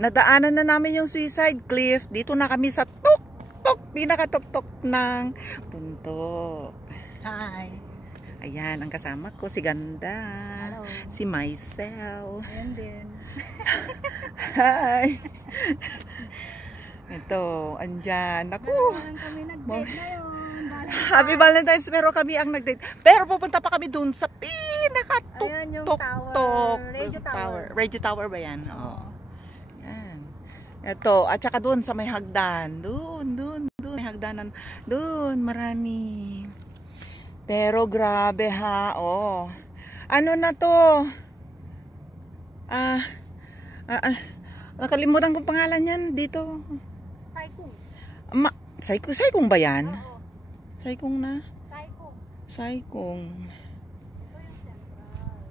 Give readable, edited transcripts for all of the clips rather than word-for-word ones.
Nadaanan na namin yung Suicide Cliff. Dito na kami sa pinakatuktok ng bundok. Hi. Ayan, ang kasama ko si Ganda. Hello. Si Myself. Ayan din. Hi. Ito, andyan. Naku. Kami nag-date ngayon. Happy Valentine's, pero kami ang nag-date. Pero pupunta pa kami dun sa pinakatuktok. Ayan yung tower. Radio Tower ba yan? Oo. Yan. Ito, at saka dun sa may hagdan. Dun. May hagdanan. Dun, marami. Pero grabe ha. Oh. Ano na to? Nakalimutan kong pangalan yan dito. Saikong. Saikong ba yan? Oo. Saikong na? Saikong.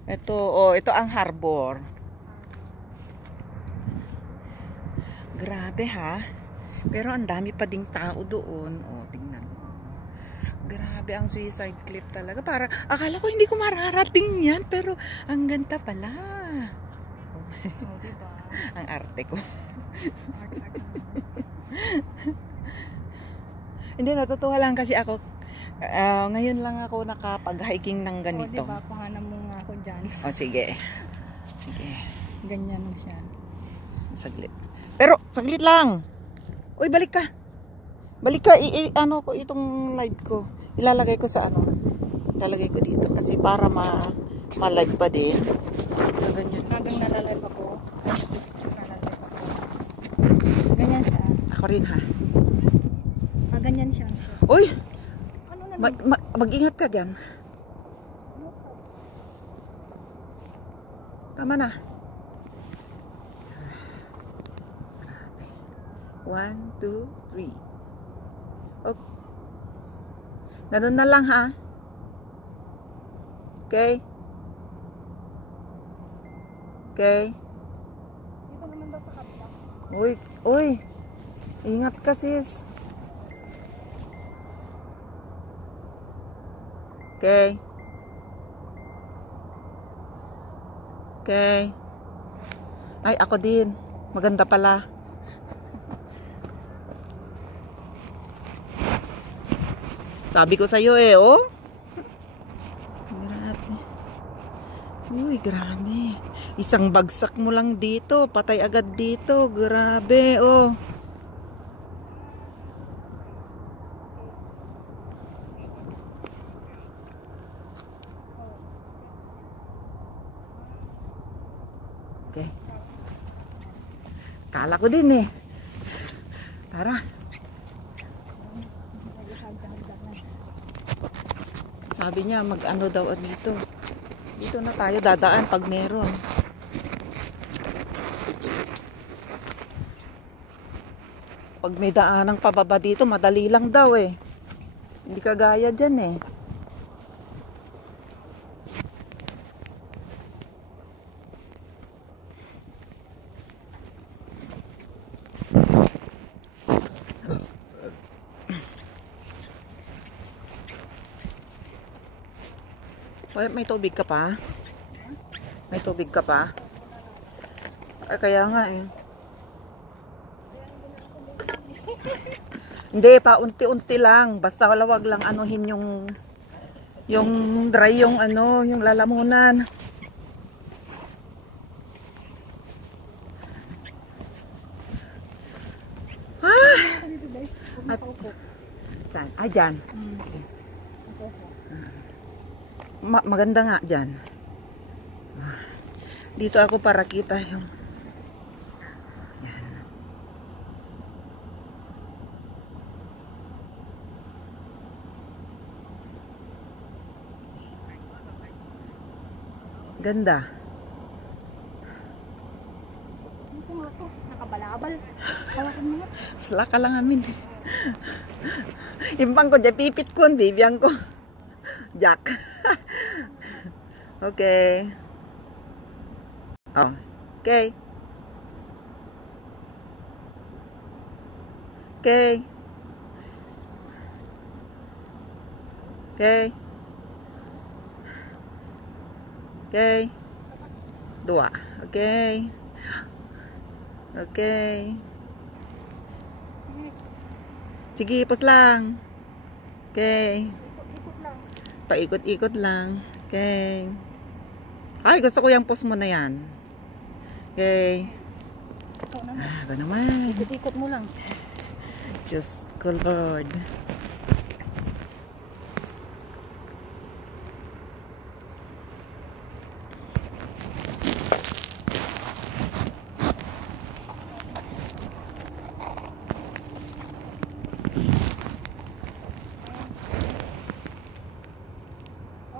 Ito ang harbor. Grabe ha. Pero ang dami pa ding tao doon. Oh, tingnan mo. Grabe ang Suicide Cliff talaga. Para akala ko hindi ko mararating yan, pero ang ganda pala. Oh, diba? Ang arte ko. Hindi, natutuwa lang kasi ako. Ngayon lang ako nakapag-hiking ng ganito. Oh, diba? Pahanan mo nga ako dyan. Oh, sige. Sige. Ganyan mo siya. Saglit. Pero, saglit lang. Uy, balik ka. Balik ka. Ano ko, itong live ko. Ilalagay ko sa ano. Ilalagay ko dito. Kasi para ma-live pa din. Ganyan. Habang nalalive ako. Ganyan siya. Ako rin ha. Ganyan siya. Uy! Ano na? Mag-ingat ka dyan. Tama na. 1, 2, 3. Okay. Ganun na lang ha. Okay? Okay? Dito naman daw sa kapila. Uy. Ingat ka sis. Okay. Okay. Ay, ako din. Maganda pala. Sabi ko sa'yo oh. Grabe. Uy, grabe. Isang bagsak mo lang dito. Patay agad dito. Grabe, oh. Okay. Kala ko din Tara. Sabi niya mag-ano daw dito. Dito na tayo dadaan pag meron. Pag may daanang pababa dito, madali lang daw Hindi kagaya dyan May tubig ka pa? May tubig ka pa? Ay, kaya nga Hindi, pa unti-unti lang. Basta wag lang anuhin yung dry yung yung lalamunan. Saan? Dyan. Sige. Maganda nga dyan. Dito ako para kita yung yan. Ganda. Ito nga to. Nakabalabal. Hawakan mo nga. Slaka lang amin. Impang ko dyan. Pipit ko. Bibiyang ko. Jack. Okay. Oh. Okay. Okay. Okay. Okay. Dua. Okay. Okay. Sige, pause lang. Okay. Ikot lang. Paikot-ikot lang. Okay. Ay, gusto ko yung pause mo na yan. Okay. Ikaw naman. Ako naman. Ikot mo lang. Diyos ko, Lord.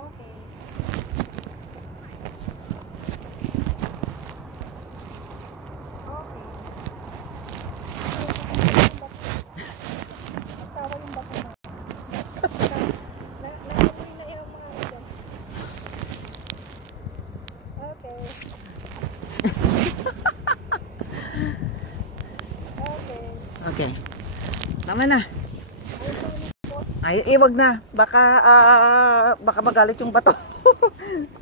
Okay. Okay. Magsawa yung bato mo. Lagyan mo na yung mga dyan. Okay. Okay. Okay. Tama na. Ay, iwag na. Baka magalit yung bato.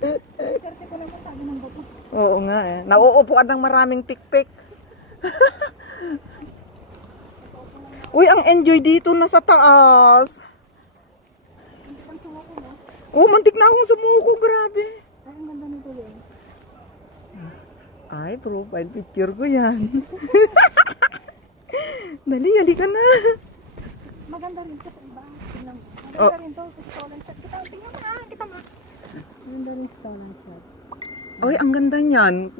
Serte ko lang sabi ng bato. Oo nga eh. Nauupuan ng maraming pikpik. Uy, ang enjoy dito na sa taas. Hindi pang sumuko mo. Oh, mantik na akong sumuko. Grabe. Ay, ang ganda nito eh. Ay, profile picture ko yan. Dali, halika na. Maganda rin siya sa iba. Tingnan mo. Oh. Maganda rin to sa stolen shot. Tingnan mo nga. Kita mo. Maganda rin stolen shot. Uy, ang ganda niyan.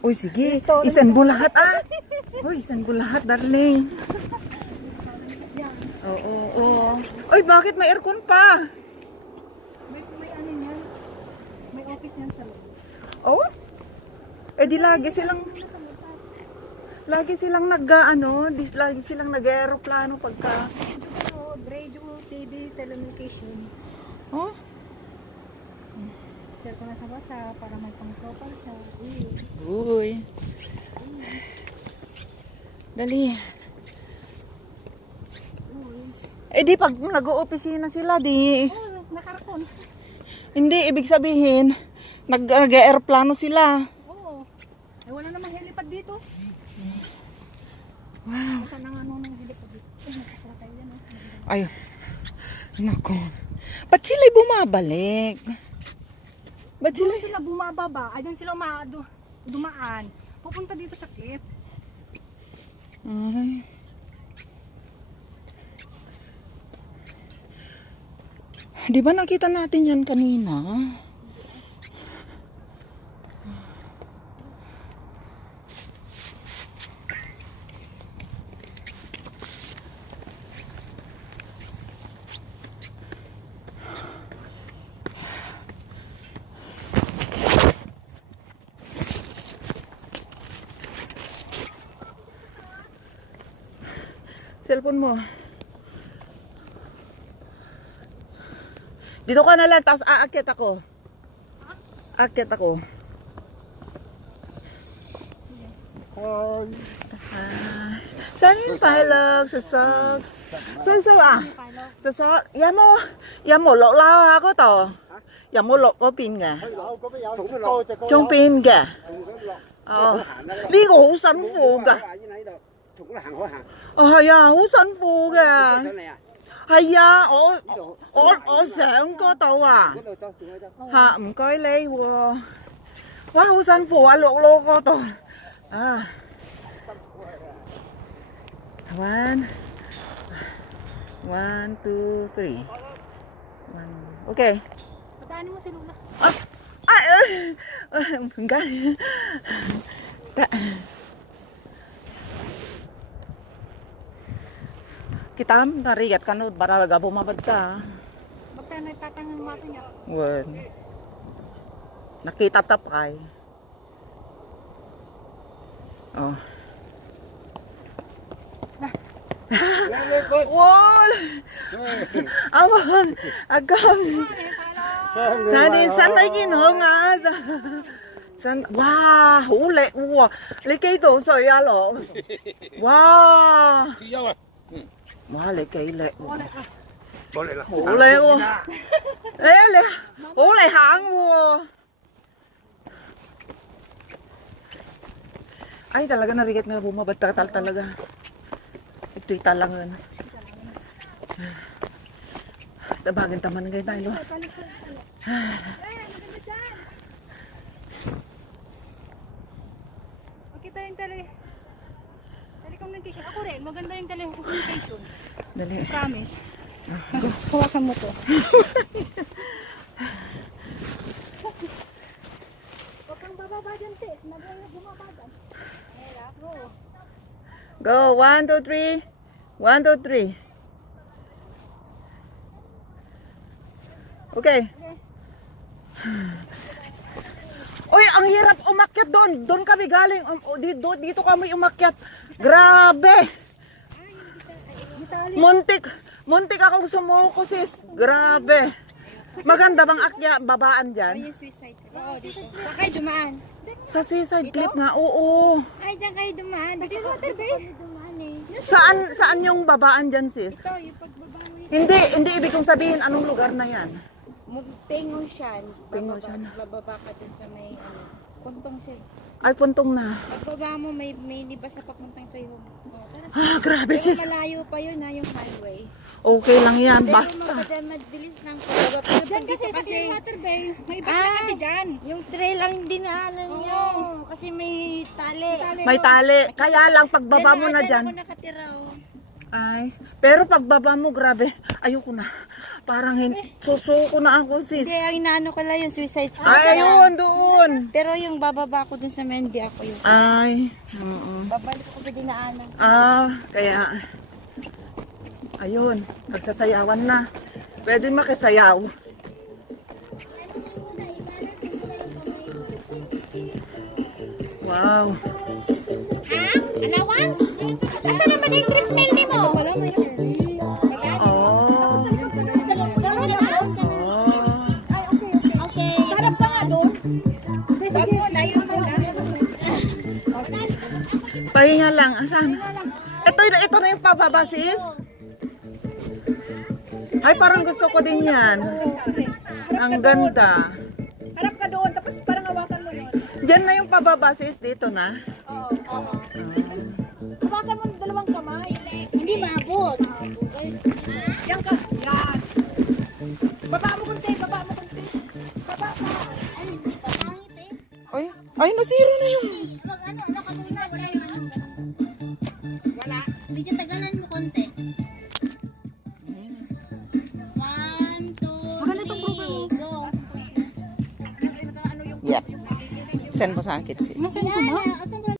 Uy, sige. Stolen Isan mo lahat ah. Uy, isan mo lahat, darling. Yan. Oo. Uy, bakit may aircon pa? May ano yan. May office yan sa loob. Oh? Eh di lagi silang lagi silang nag-aeroplano pagka. Ito, radio, TV, telecommunication. Oh? Share ko na sa WhatsApp para may pang-profile siya. Uy. Dali. Eh di pag nag-oopisina sila di. Oh, nakarakon. Hindi, ibig sabihin, nag-aeroplano sila. Oo. Eh, wala namang helipad dito. Wow. Saan ang ano ng helipad dito? Eh, nakasara tayo yan. Ay, nako. Ba't sila'y bumabalik? Ba't Doon sila? sila bumababa. Ayan sila dumaan. Pupunta dito sa cliff. Ay. Di ba nakita natin yan kanina? Cellphone mo. Dito ka na lang, tapos aakyat ako. Aakyat ako. Saan yung pilot? Sasag. Saan ah? Sasag. Yamo, lột lao ako to. Yamo lột có pin kìa. Trong pin kìa. Đi ko hổ辛苦㗎.係啊，好辛苦㗎。係啊，我上嗰度啊。嚇，唔該你喎。哇，好辛苦啊，落嗰度。啊。One, two, three. Okay. Patanin mo si Luna. Enggak. Kita narigat ka no, para bumabad ka. Basta nagtatangan mo natin yan. Wan. Nakita tapay. Oh. Wall! Awang! Agang! Saan tayo kinuha nga? Wow! Huli! Wow! Lấy cây tổ sợi à lọ? Wow! Wow! Lấy cây lệ! Hủ lệ喎! Ê! Hủ lệ hạng喎! Ay, talaga narigat nga bumabad talaga. Ito'y talangan. Tabagin taman ngayon tayo. Makita yung telecom communication. Ako rin, maganda yung telecommunication. Dali. Promise. Hawakan mo to. Huwag kang bababa dyan, sis. Nagayang bumaba dyan. Go, 1, 2, 3. 1, 2, 3. Okay. Uy, ang hirap umakyat doon. Doon kami galing. Dito kami umakyat. Grabe. Muntik akong sumuko, sis. Grabe. Maganda bang babaan dyan? Ay, yung suicide. Oo, dito. Saan kayo dumaan? Sa suicide clip nga, oo. Ay, dyan kayo dumaan. Dito water, babe. Dumaan eh. Saan yung babaan dyan, sis? Ito, yung pagbaba mo yun. Hindi ibig kong sabihin anong lugar na yan. Pengosyan. Pengosyan. Bababa ka dun sa may, puntong siya. Ay, puntong na. Pagbaba mo, may libas na papuntang sa'yo. Ah, grabe, Pero sis. malayo pa yun yung highway. Okay lang yan, Pero basta. mabilis ng pagbaba. Pero dyan kasi sa water, babe. May ibas na kasi dyan. Yung trail ang dinaanan niya. Kasi may tali. May tali. Kaya lang, pagbaba mo na dyan. Ako nakatira, Ay, pero pagbaba mo, grabe. Ayoko na. Parang susuko na ako, sis. Hindi, ang inaano ko lang yung suicide spot. Ay, ayun, doon. Pero yung bababa ko dun sa Mendy, ako yung... Ay, Babalik ko pa dinaanan. kaya... Ayun, nagsasayawan na. Pwede makisayaw. Wow. Ha? Allowance? Asa naman yung Chris Melly mo? Pahinga lang. Asan? Ito na yung pababa, sis. Ay, parang gusto ko din yan. Ang ganda. Harap ka doon, tapos parang hawakan mo yun. Diyan na yung pababa, sis. Dito na. Oo. Hawakan mo ng dalawang kamay. Hindi maabot. Yan ka. Yan. Baba mo kunti, baba mo kunti. Baba mo. Ay, hindi pa pangit eh. Ay, nasira na yung... Ano ka doon na? Wala yung ano. Wala. Medyo tagalan mo konti. 1, 2, 3, go. Yep. Send mo sa akin, sis. Saan ko ba?